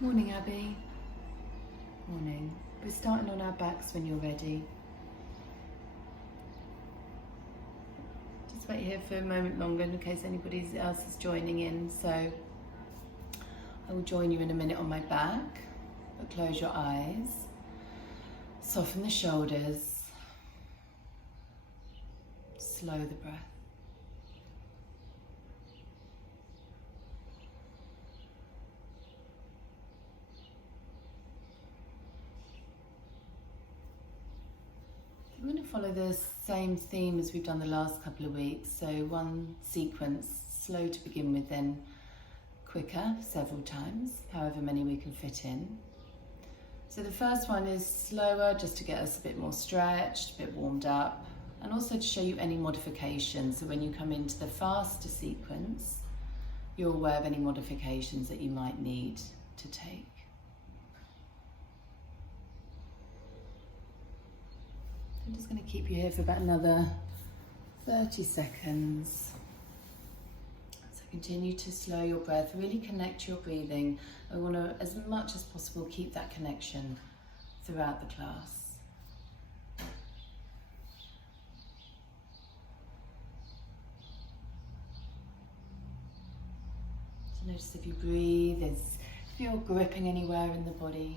Morning, Abby. Morning. We're starting on our backs when you're ready. Just wait here for a moment longer in case anybody else is joining in. So I will join you in a minute on my back. But close your eyes. Soften the shoulders. Slow the breath. We're going to follow the same theme as we've done the last couple of weeks. So one sequence, slow to begin with, then quicker several times, however many we can fit in. So the first one is slower, just to get us a bit more stretched, a bit warmed up, and also to show you any modifications. So when you come into the faster sequence, you're aware of any modifications that you might need to take. I'm just going to keep you here for about another 30 seconds. So continue to slow your breath, really connect your breathing. I want to, as much as possible, keep that connection throughout the class. So notice if you breathe, if you're gripping anywhere in the body,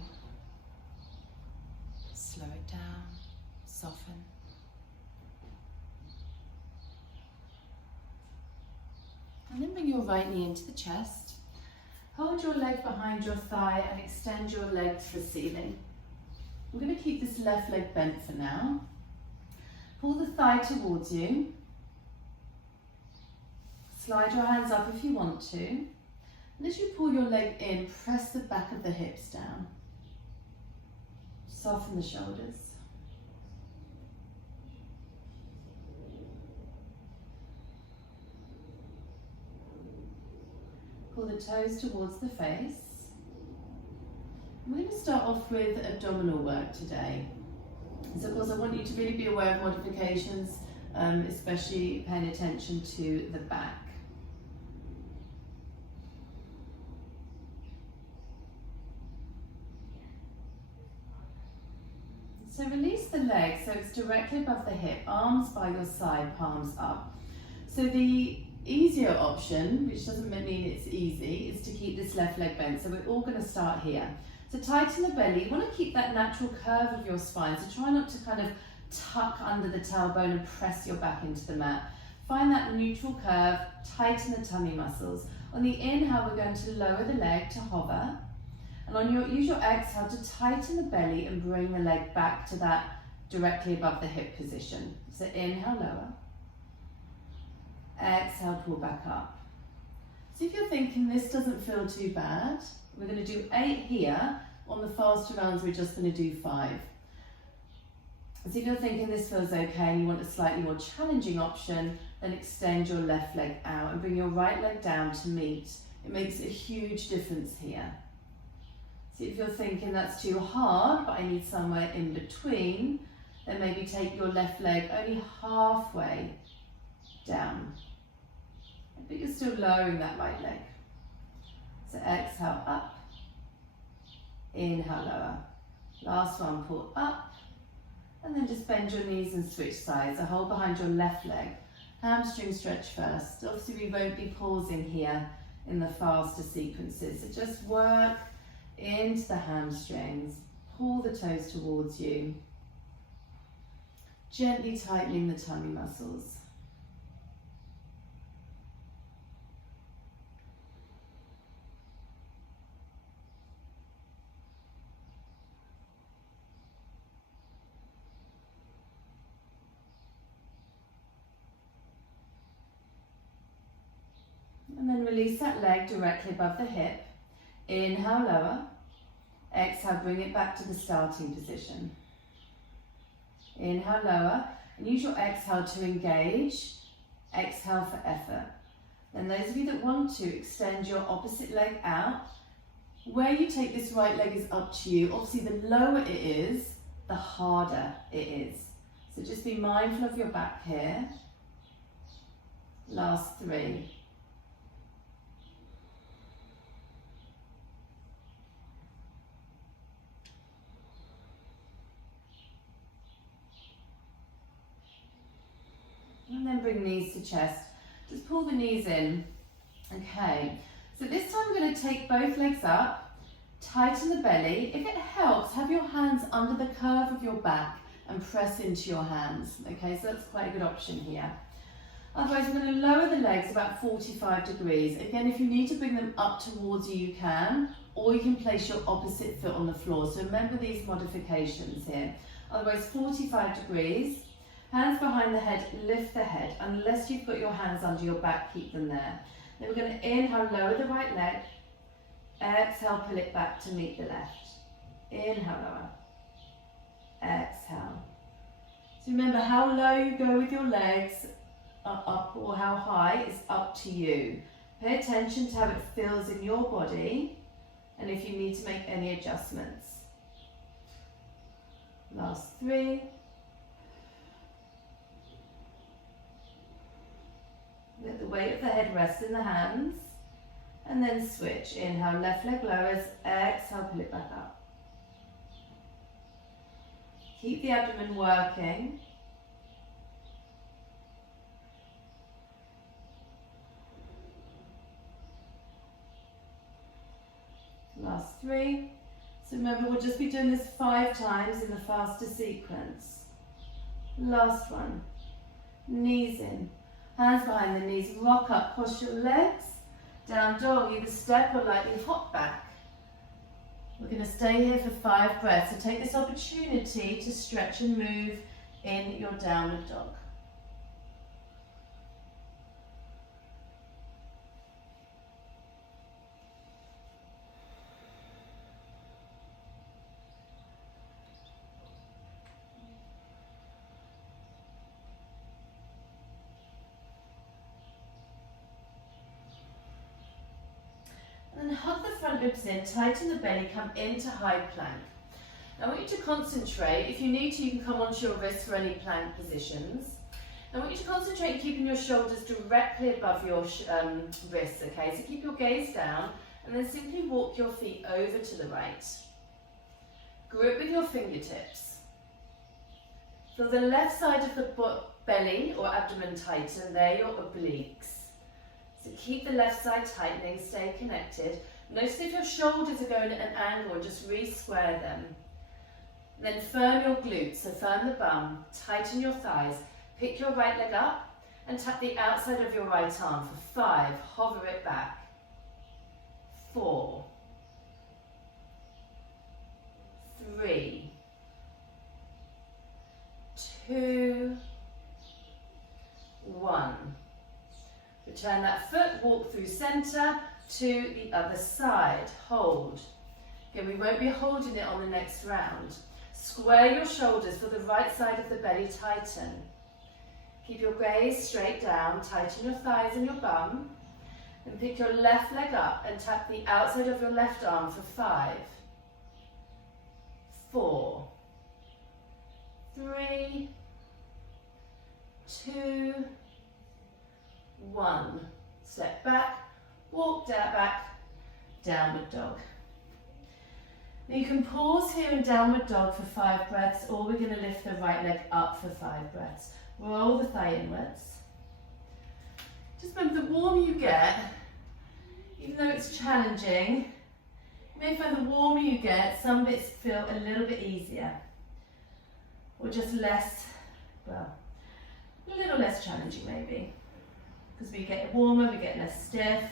slow it down. Soften. And then bring your right knee into the chest. Hold your leg behind your thigh and extend your leg to the ceiling. We're going to keep this left leg bent for now. Pull the thigh towards you. Slide your hands up if you want to. And as you pull your leg in, press the back of the hips down. Soften the shoulders. Pull the toes towards the face. We're going to start off with abdominal work today. So of course I want you to really be aware of modifications, especially paying attention to the back. So release the leg so it's directly above the hip, arms by your side, palms up. So the easier option, which doesn't mean it's easy, is to keep this left leg bent. So we're all going to start here. So tighten the belly. You want to keep that natural curve of your spine. So try not to kind of tuck under the tailbone and press your back into the mat. Find that neutral curve, tighten the tummy muscles. On the inhale, we're going to lower the leg to hover. And on your, use your exhale to tighten the belly and bring the leg back to that directly above the hip position. So inhale, lower. Exhale, pull back up. So if you're thinking this doesn't feel too bad, we're going to do 8 here. On the faster rounds, we're just going to do 5. So if you're thinking this feels okay and you want a slightly more challenging option, then extend your left leg out and bring your right leg down to meet. It makes a huge difference here. So if you're thinking that's too hard, but I need somewhere in between, then maybe take your left leg only halfway down. But you're still lowering that right leg. So exhale up, inhale lower. Last one, pull up, and then just bend your knees and switch sides. So hold behind your left leg. Hamstring stretch first. Obviously we won't be pausing here in the faster sequences. So just work into the hamstrings. Pull the toes towards you. Gently tightening the tummy muscles. And then release that leg directly above the hip. Inhale, lower. Exhale, bring it back to the starting position. Inhale, lower. And use your exhale to engage. Exhale for effort. Then those of you that want to, extend your opposite leg out. Where you take this right leg is up to you. Obviously, the lower it is, the harder it is. So just be mindful of your back here. Last 3. bring knees to chest. Just pull the knees in. Okay, so this time we're going to take both legs up, tighten the belly. If it helps, have your hands under the curve of your back and press into your hands. Okay, so that's quite a good option here. Otherwise, we're going to lower the legs about 45 degrees. Again, if you need to bring them up towards you, you can, or you can place your opposite foot on the floor. So remember these modifications here. Otherwise, 45 degrees, hands behind the head, lift the head. Unless you've got your hands under your back, keep them there. Then we're going to inhale, lower the right leg. Exhale, pull it back to meet the left. Inhale, lower. Exhale. So remember how low you go with your legs, up or how high is up to you. Pay attention to how it feels in your body and if you need to make any adjustments. Last 3. Let the weight of the head rest in the hands and then switch. Inhale, left leg lowers, exhale, pull it back up. Keep the abdomen working. Last 3. So remember, we'll just be doing this 5 times in the faster sequence. Last one. Knees in. Hands behind the knees. Rock up. Cross your legs. Down dog. Either step or lightly hop back. We're going to stay here for 5 breaths. So take this opportunity to stretch and move in your downward dog. And then hug the front ribs in, tighten the belly, come into high plank. Now I want you to concentrate. If you need to, you can come onto your wrists for any plank positions. I want you to concentrate on keeping your shoulders directly above your wrists, okay? So keep your gaze down and then simply walk your feet over to the right. Grip with your fingertips. Feel the left side of the belly or abdomen tighten, there your obliques. So keep the left side tightening, stay connected. Notice if your shoulders are going at an angle, just re-square them. Then firm your glutes, so firm the bum, tighten your thighs. Pick your right leg up and tap the outside of your right arm for 5. Hover it back. 4. 3. 2. 1. Return that foot, walk through center to the other side. Hold. Again, we won't be holding it on the next round. Square your shoulders for the right side of the belly, tighten. Keep your gaze straight down, tighten your thighs and your bum. Then pick your left leg up and tap the outside of your left arm for 5. 4. 3. 2. 1. Step back, walk back, downward dog. Now you can pause here in downward dog for 5 breaths, or we're going to lift the right leg up for 5 breaths. Roll the thigh inwards. Just remember, the warmer you get, even though it's challenging, you may find the warmer you get, some bits feel a little bit easier, or just less, well, a little less challenging maybe. Because we get warmer, we get less stiff,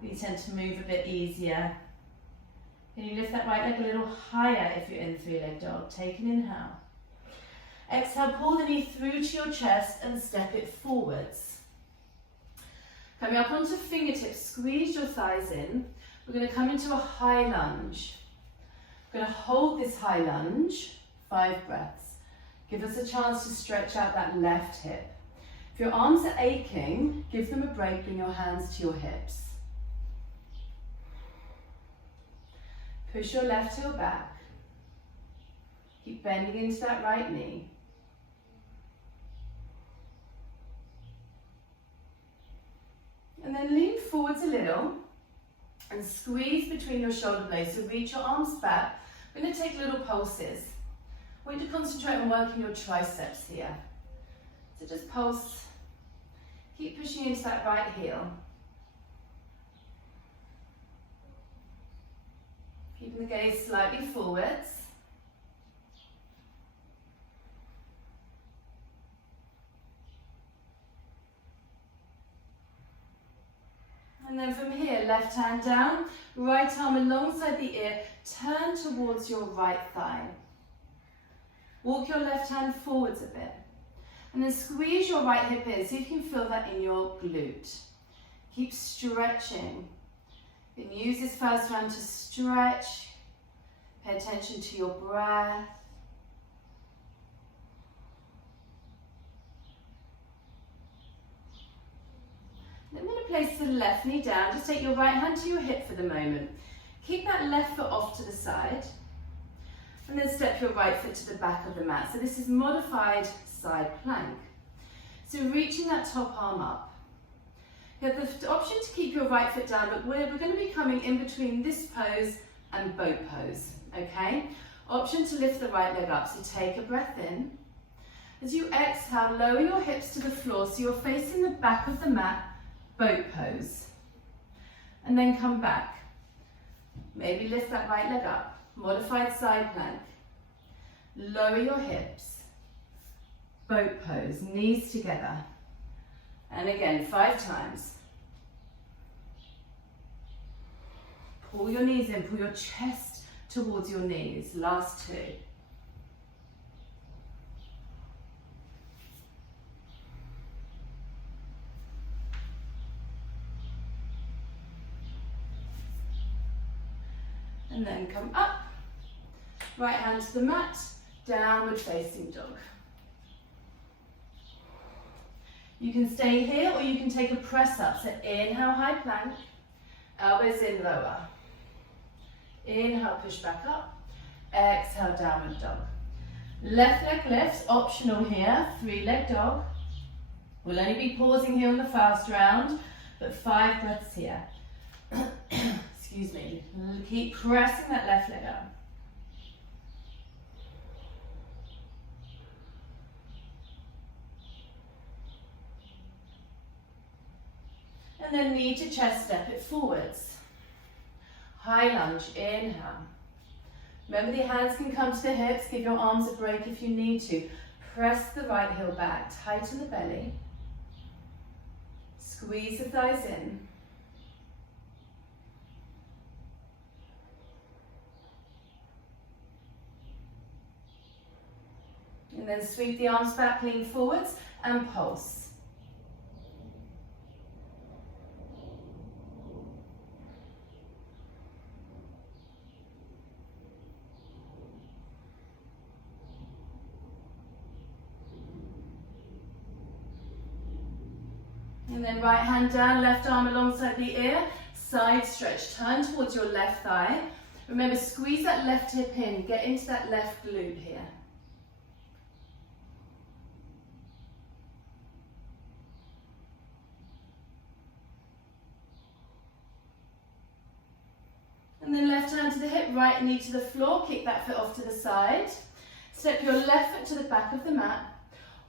we tend to move a bit easier. Can you lift that right leg a little higher if you're in 3-leg dog? Take an inhale. Exhale, pull the knee through to your chest and step it forwards. Coming up onto fingertips, squeeze your thighs in. We're going to come into a high lunge. We're going to hold this high lunge, 5 breaths. Give us a chance to stretch out that left hip. If your arms are aching, give them a break, bring your hands to your hips. Push your left heel back. Keep bending into that right knee. And then lean forwards a little and squeeze between your shoulder blades. So reach your arms back. We're going to take little pulses. I want you to concentrate on working your triceps here. So just pulse Keep pushing into that right heel. Keeping the gaze slightly forwards. And then from here, left hand down, right arm alongside the ear, turn towards your right thigh. Walk your left hand forwards a bit. And then squeeze your right hip in, see if you can feel that in your glute. Keep stretching. You can use this first round to stretch. Pay attention to your breath. I'm going to place the left knee down. Just take your right hand to your hip for the moment. Keep that left foot off to the side. And then step your right foot to the back of the mat. So this is modified side plank. So reaching that top arm up. You have the option to keep your right foot down, but we're going to be coming in between this pose and boat pose. Okay? Option to lift the right leg up. So take a breath in. As you exhale, lower your hips to the floor so you're facing the back of the mat. Boat pose. And then come back. Maybe lift that right leg up. Modified side plank. Lower your hips. Boat pose. Knees together. And again, 5 times. Pull your knees in. Pull your chest towards your knees. Last 2. And then come up, right hand to the mat, downward facing dog. You can stay here or you can take a press up. So inhale, high plank, elbows in, lower. Inhale, push back up, exhale, downward dog. Left leg lifts, optional here, 3-leg dog. We'll only be pausing here on the first round, but 5 breaths here. Excuse me. Keep pressing that left leg up. And then knee to chest, step it forwards. High lunge, inhale. Remember the hands can come to the hips, give your arms a break if you need to. Press the right heel back, tighten the belly. Squeeze the thighs in. And then sweep the arms back, lean forwards and pulse. And then right hand down, left arm alongside the ear, side stretch, turn towards your left thigh. Remember, squeeze that left hip in, get into that left glute here. And then left hand to the hip, right knee to the floor, kick that foot off to the side. Step your left foot to the back of the mat.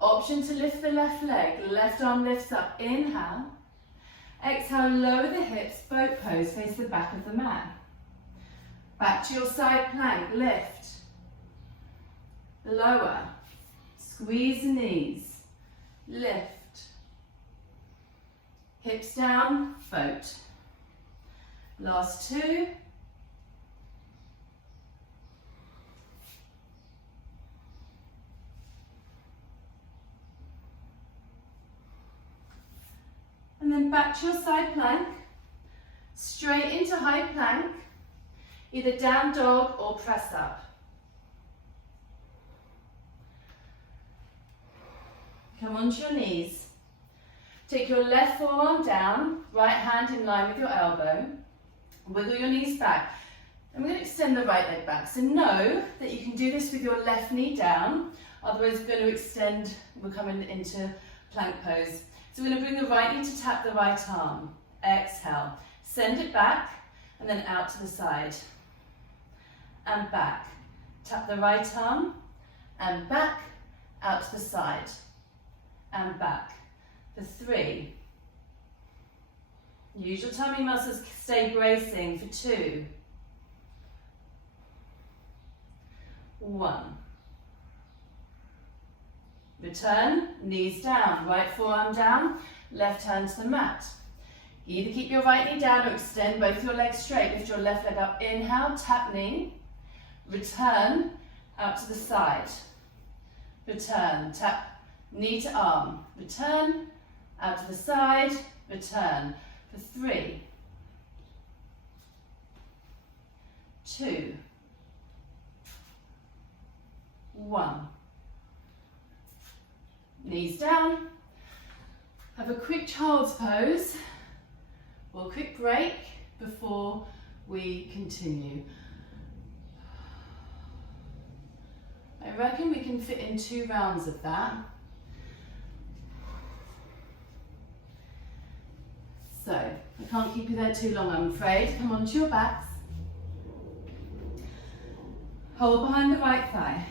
Option to lift the left leg, left arm lifts up, inhale. Exhale, lower the hips, boat pose, face the back of the mat. Back to your side plank, lift. Lower, squeeze the knees, lift. Hips down, boat. Last 2. And then back to your side plank, straight into high plank, either down dog or press up. Come onto your knees. Take your left forearm down, right hand in line with your elbow. Wiggle your knees back. And we're going to extend the right leg back. So know that you can do this with your left knee down, otherwise we're going to extend, we're coming into plank pose. So we're going to bring the right knee to tap the right arm. Exhale. Send it back and then out to the side. And back. Tap the right arm and back, out to the side. And back. For 3. Use your tummy muscles, stay bracing. For 2. 1. Return, knees down, right forearm down, left hand to the mat. Either keep your right knee down or extend both your legs straight. Lift your left leg up, inhale, tap knee. Return, out to the side. Return, tap knee to arm. Return, out to the side, return. For 3. 2. 1. Knees down. Have a quick child's pose or a quick break before we continue. I reckon we can fit in 2 rounds of that. So, I can't keep you there too long, I'm afraid. Come onto your backs. Hold behind the right thigh.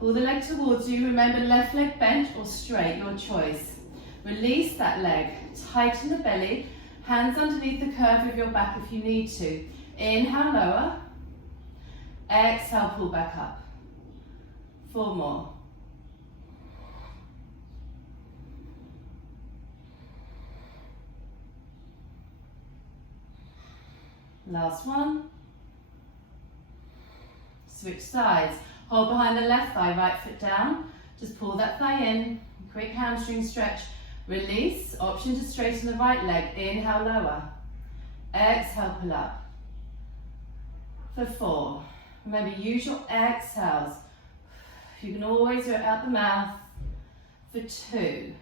Pull the leg towards you. Remember, left leg bent or straight, your choice. Release that leg. Tighten the belly. Hands underneath the curve of your back if you need to. Inhale, lower. Exhale, pull back up. 4 more. Last one. Switch sides. Hold behind the left thigh, right foot down. Just pull that thigh in. Quick hamstring stretch. Release. Option to straighten the right leg. Inhale, lower. Exhale, pull up. For 4. Remember, use your exhales. You can always do it out the mouth. For 2.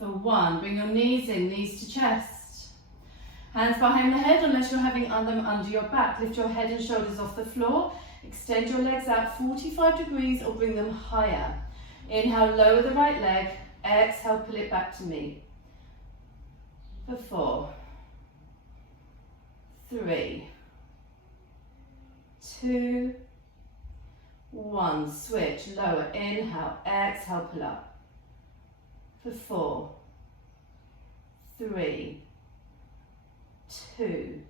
For 1. Bring your knees in, knees to chest. Hands behind the head unless you're having them under your back. Lift your head and shoulders off the floor. Extend your legs out 45 degrees or bring them higher. Inhale, lower the right leg. Exhale, pull it back to me. For 4. 3. 2. 1. Switch, lower. Inhale, exhale, pull up. For 4. 3. 2.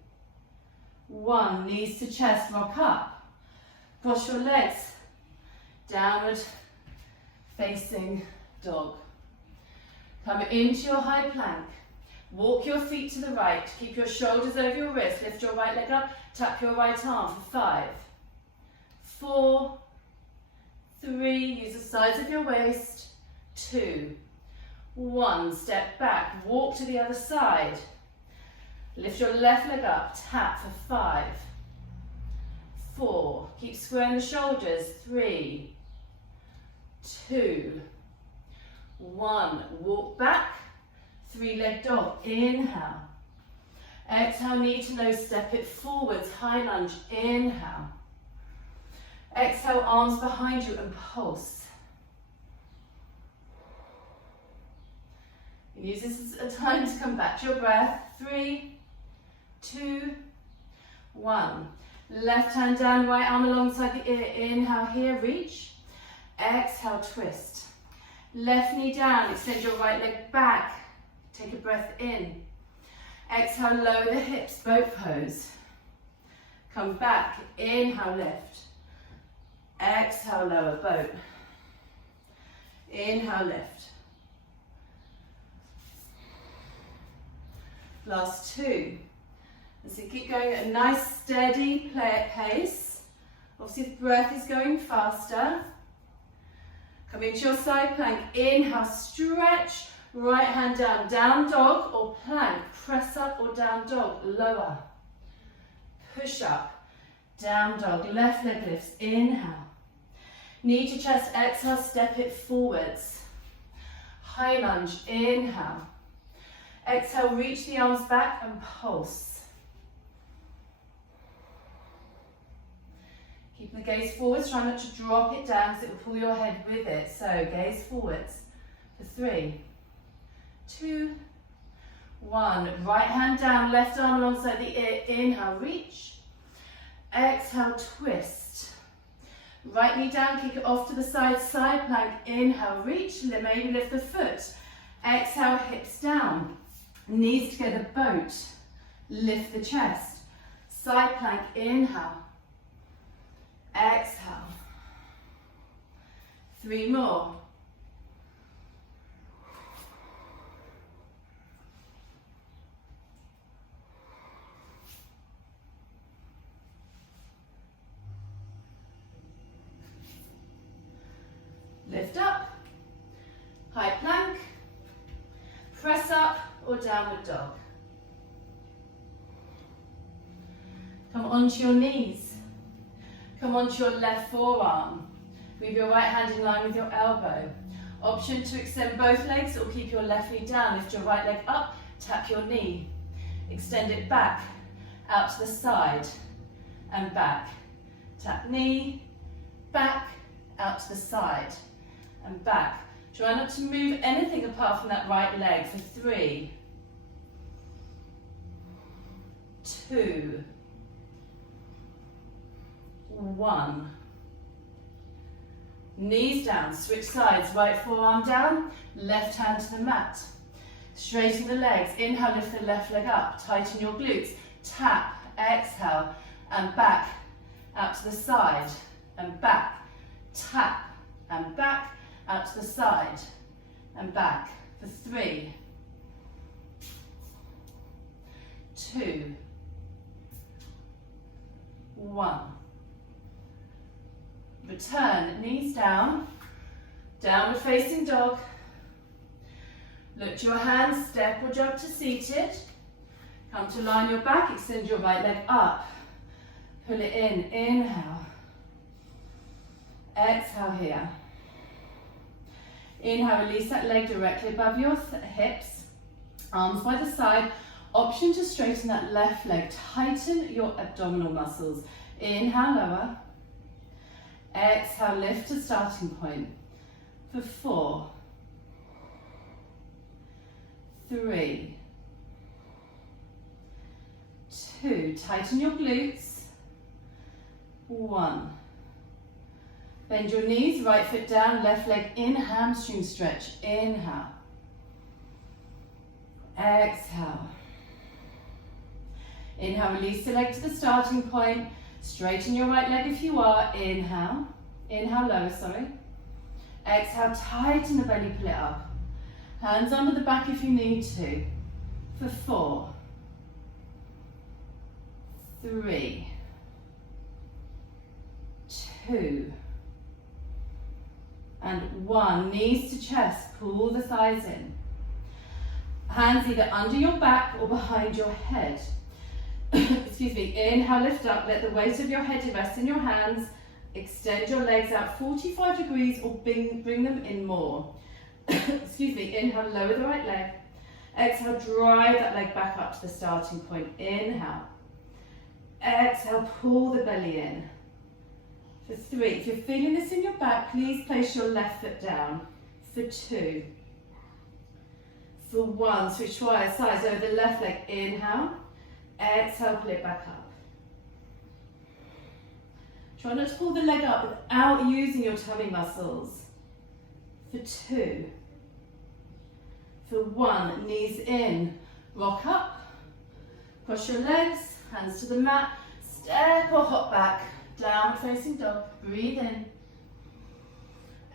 1. Knees to chest, rock up. Cross your legs. Downward facing dog. Come into your high plank. Walk your feet to the right. Keep your shoulders over your wrist. Lift your right leg up. Tap your right arm for 5. 4. 3. Use the sides of your waist. 2. 1. Step back. Walk to the other side. Lift your left leg up, tap for 5, 4, keep squaring the shoulders, 3, 2, 1, walk back, 3-leg dog, inhale, exhale, knee to nose, step it forwards, high lunge, inhale, exhale, arms behind you and pulse. Use this as a time to come back to your breath, 3, 2, 1. Left hand down, right arm alongside the ear. Inhale here, reach. Exhale, twist. Left knee down, extend your right leg back. Take a breath in. Exhale, lower the hips, boat pose. Come back, inhale, lift. Exhale, lower, boat. Inhale, lift. Last 2. So keep going at a nice steady pace. Obviously the breath is going faster. Come into your side plank. Inhale, stretch. Right hand down. Down dog or plank. Press up or down dog. Lower. Push up. Down dog. Left leg lifts. Inhale. Knee to chest. Exhale. Step it forwards. High lunge. Inhale. Exhale, reach the arms back and pulse. Keep the gaze forwards, try not to drop it down because it will pull your head with it. So gaze forwards for 3, 2, 1. Right hand down, left arm alongside the ear. Inhale, reach. Exhale, twist. Right knee down, kick it off to the side, side plank. Inhale, reach, maybe lift the foot. Exhale, hips down. Knees together, boat. Lift the chest. Side plank, inhale. Exhale. 3 more. Lift up, high plank, press up or downward dog. Come onto your knees. Come onto your left forearm. Move your right hand in line with your elbow. Option to extend both legs or keep your left knee down. Lift your right leg up, tap your knee. Extend it back, out to the side and back. Tap knee, back, out to the side and back. Try not to move anything apart from that right leg for 3, 2, 1. Knees down, switch sides, right forearm down, left hand to the mat. Straighten the legs, inhale, lift the left leg up, tighten your glutes, tap, exhale, and back, out to the side, and back, tap, and back, out to the side, and back, for 3, 2, 1. Return, knees down, downward facing dog. Look to your hands, step or jump to seated. Come to line your back, extend your right leg up. Pull it in, inhale. Exhale here. Inhale, release that leg directly above your hips. Arms by the side. Option to straighten that left leg. Tighten your abdominal muscles. Inhale, lower. Exhale, lift to starting point. For 4, 3, 2. Tighten your glutes. 1. Bend your knees, right foot down, left leg in, hamstring stretch. Inhale. Exhale. Inhale, release the leg to the starting point. Straighten your right leg if you are. Inhale. Inhale, lower, sorry. Exhale, tighten the belly, pull it up. Hands under the back if you need to. For 4, 3, 2, and 1. Knees to chest, pull the thighs in. Hands either under your back or behind your head. Excuse me, inhale, lift up, let the weight of your head rest in your hands. Extend your legs out 45 degrees or bring them in more. Excuse me, inhale, lower the right leg. Exhale, drive that leg back up to the starting point. Inhale. Exhale, pull the belly in. For 3, if you're feeling this in your back, please place your left foot down. For 2. For 1, switch sides over the left leg. Inhale. Exhale, pull it back up. Try not to pull the leg up without using your tummy muscles. For 2. For 1, knees in. Rock up. Cross your legs, hands to the mat. Step or hop back. Downward facing dog. Breathe in.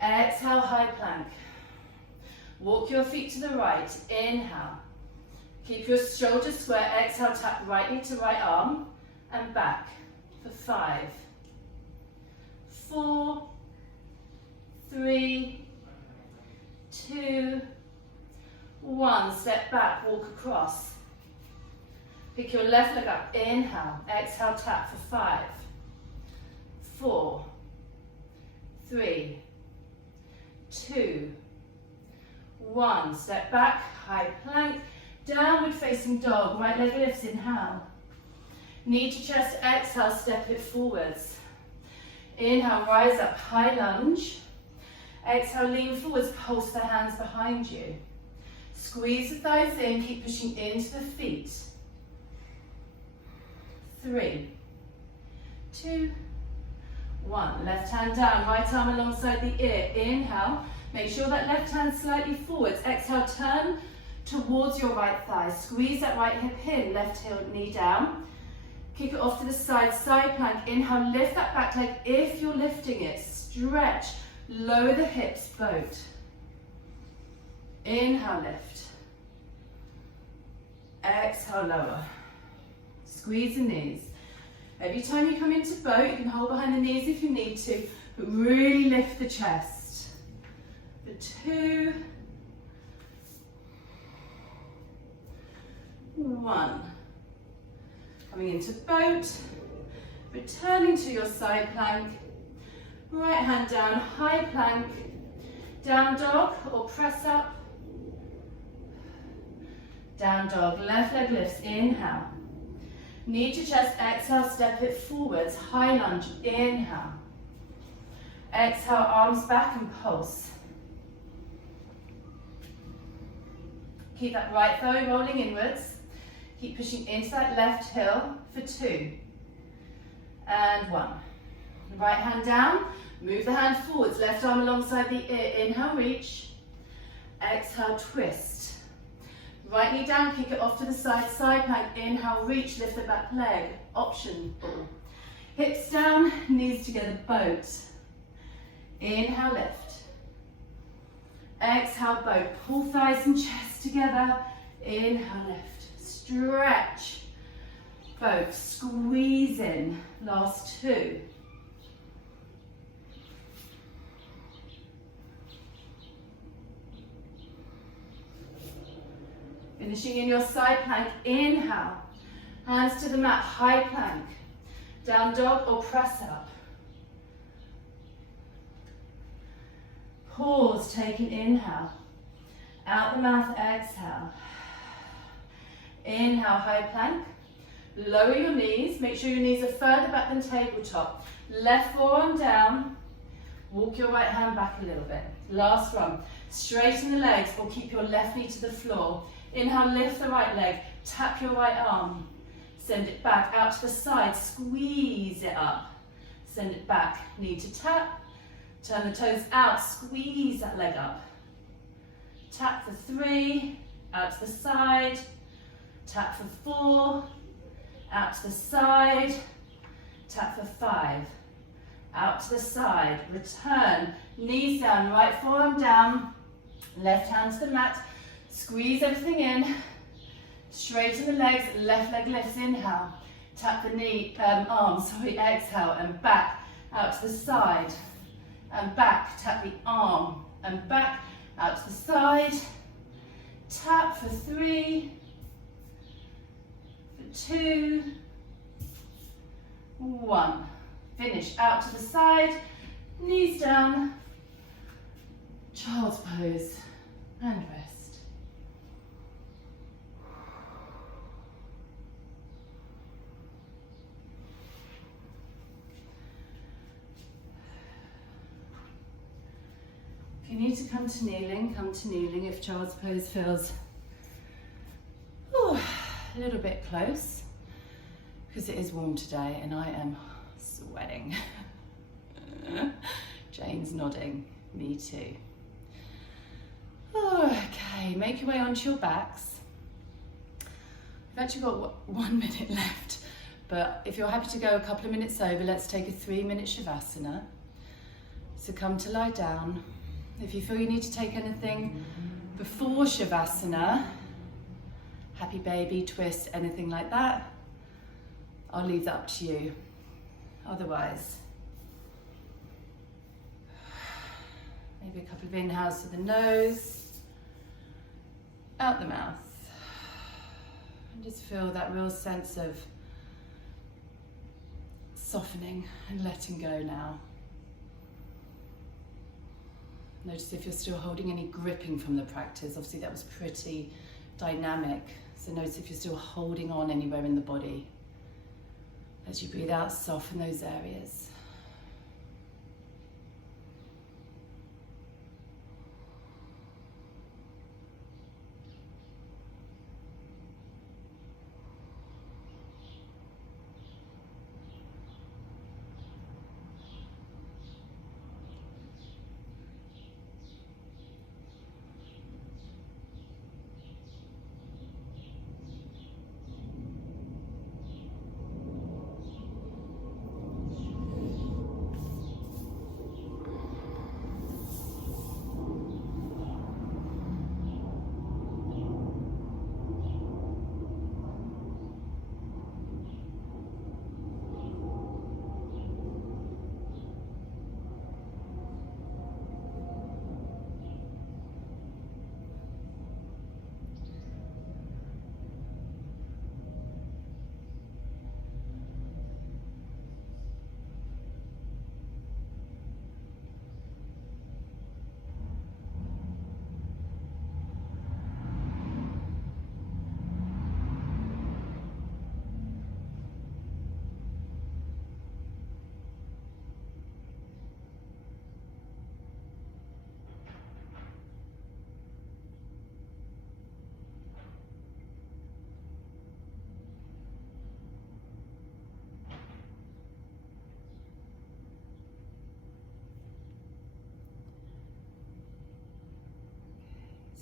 Exhale, high plank. Walk your feet to the right. Inhale. Keep your shoulders square. Exhale, tap right knee to right arm and back. For 5, 4, 3, 2, 1. Step back, walk across. Pick your left leg up. Inhale. Exhale, tap for 5, 4, 3, 2, 1. Step back, high plank. Downward facing dog, right leg lifts, inhale. Knee to chest, exhale, step it forwards. Inhale, rise up, high lunge. Exhale, lean forwards, pulse the hands behind you. Squeeze the thighs in, keep pushing into the feet. 3, 2, 1. Left hand down, right arm alongside the ear. Inhale. Make sure that left hand slightly forwards. Exhale, turn towards your right thigh. Squeeze that right hip in. Left knee down. Kick it off to the side. Side plank. Inhale, lift that back leg if you're lifting it. Stretch. Lower the hips, boat. Inhale, lift. Exhale, lower. Squeeze the knees. Every time you come into boat, you can hold behind the knees if you need to, but really lift the chest. For 2, 1. Coming into boat, returning to your side plank. Right hand down, high plank. Down dog or press up. Down dog, left leg lifts, inhale. Knee to chest, exhale, step it forwards, high lunge, inhale. Exhale, arms back and pulse. Keep that right thigh rolling inwards. Keep pushing into that left heel for 2. And 1. Right hand down, move the hand forwards, left arm alongside the ear, inhale, reach. Exhale, twist. Right knee down, kick it off to the side, side plank, inhale, reach, lift the back leg, option ball. Hips down, knees together, boat. Inhale, lift. Exhale, boat. Pull thighs and chest together, inhale, lift. Stretch, boat, squeeze in, last 2. Finishing in your side plank, inhale. Hands to the mat, high plank. Down dog or press up. Pause, take an inhale. Out the mouth, exhale. Inhale, high plank. Lower your knees. Make sure your knees are further back than tabletop. Left forearm down. Walk your right hand back a little bit. Last one. Straighten the legs or keep your left knee to the floor. Inhale, lift the right leg, tap your right arm, send it back out to the side, squeeze it up, send it back, knee to tap, turn the toes out, squeeze that leg up, tap for 3, out to the side, tap for 4, out to the side, tap for 5, out to the side, return, knees down, right forearm down, left hand to the mat. Squeeze everything in, straighten the legs, left leg lifts, inhale, tap the knee, exhale, and back, out to the side, and back, tap the arm, and back, out to the side, tap for 3, for 2, 1, finish, out to the side, knees down, child's pose, and rest. If you need to come to kneeling, come to kneeling if child's pose feels a little bit close, because it is warm today and I am sweating. Jane's nodding, me too. Okay, make your way onto your backs. We've actually got 1 minute left, but if you're happy to go a couple of minutes over, let's take a 3-minute Shavasana. So come to lie down. If you feel you need to take anything before Shavasana, happy baby, twist, anything like that, I'll leave that up to you. Otherwise, maybe a couple of inhales to the nose, out the mouth. And just feel that real sense of softening and letting go now. Notice if you're still holding any gripping from the practice. Obviously that was pretty dynamic. So notice if you're still holding on anywhere in the body. As you breathe out, soften those areas.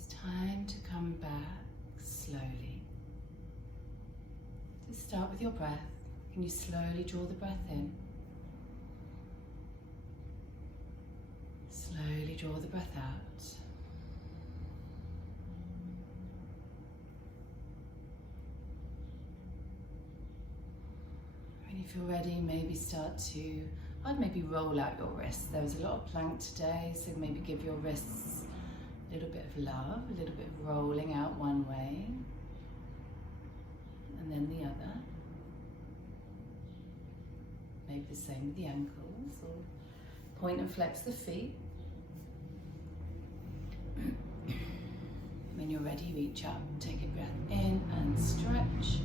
It's time to come back slowly. Just start with your breath. Can you slowly draw the breath in? Slowly draw the breath out. When you feel ready, maybe I'd maybe roll out your wrists. There was a lot of plank today, so maybe give your wrists a little bit of love, a little bit of rolling out one way, and then the other. Maybe the same with the ankles, or point and flex the feet. When you're ready, reach up, take a breath in and stretch.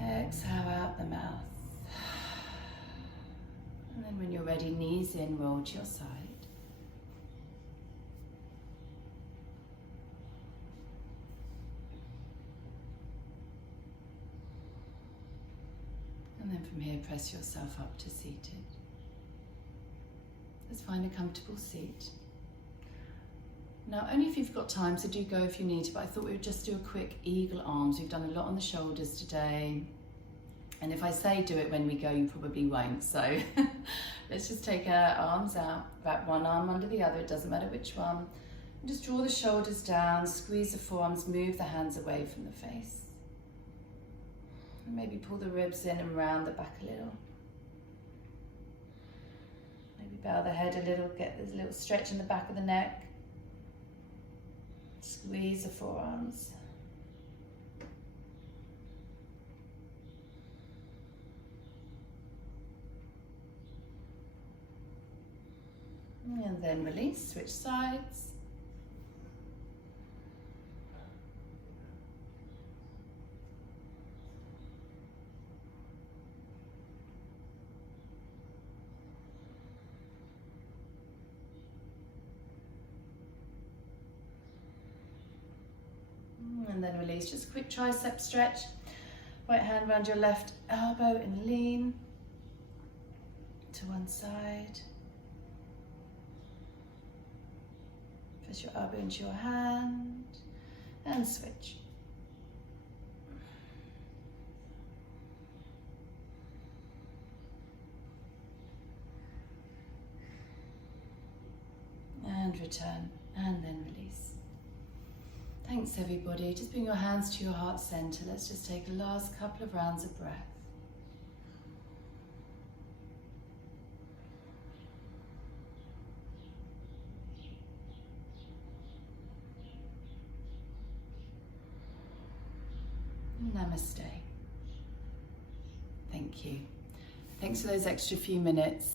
Exhale out the mouth. And then when you're ready, knees in, roll to your side. And then from here, press yourself up to seated. Let's find a comfortable seat. Now, only if you've got time, so do go if you need to, but I thought we would just do a quick eagle arms. We've done a lot on the shoulders today. And if I say do it when we go, you probably won't. So let's just take our arms out, wrap one arm under the other, it doesn't matter which one. And just draw the shoulders down, squeeze the forearms, move the hands away from the face. And maybe pull the ribs in and round the back a little. Maybe bow the head a little, get this little stretch in the back of the neck. Squeeze the forearms. And then release, switch sides. And then release, just a quick tricep stretch. Right hand around your left elbow and lean to one side. Press your elbow into your hand and switch. And return, and then release. Thanks everybody. Just bring your hands to your heart center. Let's just take a last couple of rounds of breath. Namaste. Thank you. Thanks for those extra few minutes.